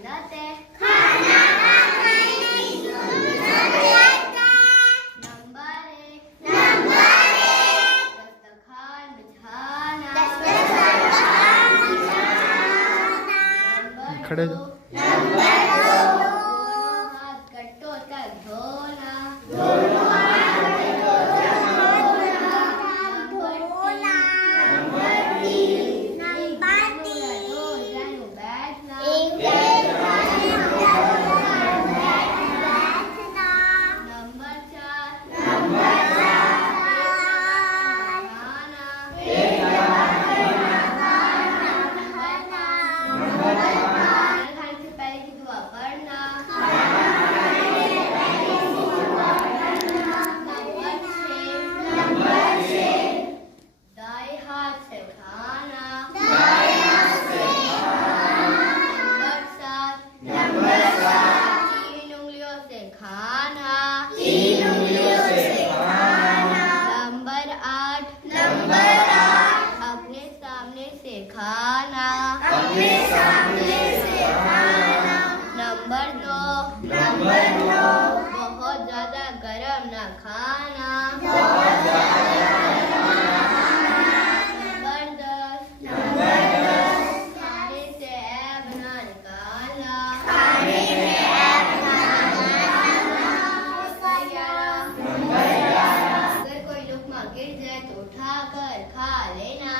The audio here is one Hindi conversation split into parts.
सुन्नत है। दस्तरखान बिछाना। खड़े नंबर हो। 2 दोनों हाथ कट्टों तक धोना। अपने सामने से खाना। नंबर 2 बहुत ज्यादा गरम न खाना। नंबर 10 खाने से ऐब न निकालना। अगर कोई लुकमा गिर जाए तो उठाकर खा लेना।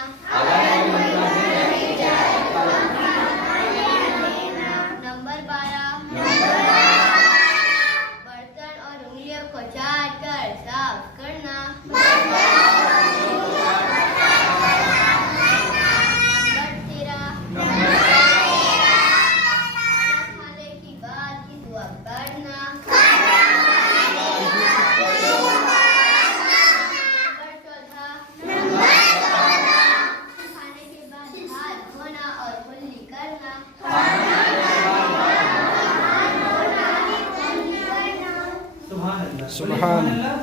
नंबर 12 बर्तन और उंगलियों को चाट कर साफ करना। नंबर 13 खाना खाने की बाद की दुआ पढ़ना। खाने के बाद हाथ धोना और कुल्ली करना। सुभान अल्लाह।